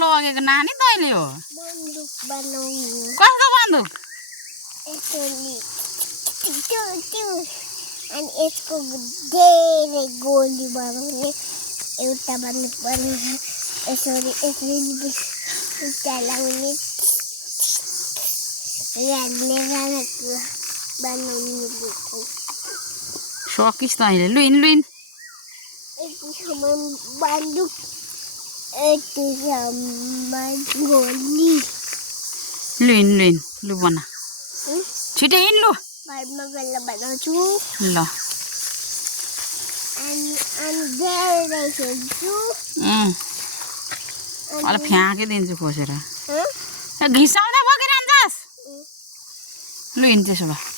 लगेको नानी तैँले हो बन्दुक बनाउनु कस्तो बन्दुक यसरी त्यो अनि यसको धेरै गोली बनाउने एउटा बन्दुक बनाउने यसरी चलाउने बनाउनु सकिस् तैँले लुइन बन्दुक गोली लुइन लु बना छिटो हिँड लु घरमा गएर बनाउँछु ल अनि धेरै खेल्छु अलि फ्याँकिदिन्छु खोसेर घिसाउँदै बोकिरहन्छस् लु हिँड त्यसो भए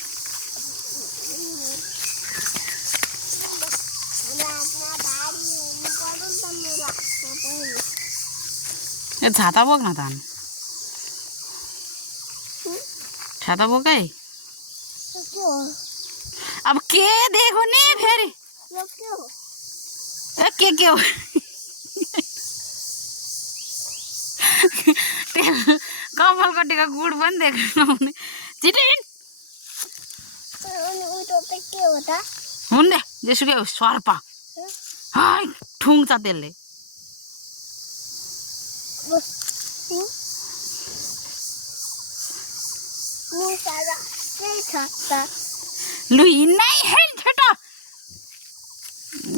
ए छाता बोक्न त छाता बोकै अब के देखो नि फेरि ए के हो कमलकट्टीको गुड पनि देख्न नहुने छिटो हिँड हुन् दे जेसुकै हो सर्प हाय ठुङ्छ त्यसले लु हिँड्नै हिँड छिटो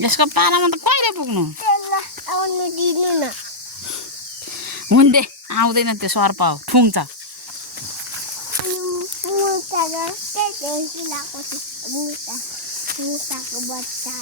यसको पालामा त कहिले पुग्नु हुन् दे आउँदैन त्यो सर्प हो ठुङ्छ मुसाको बच्चा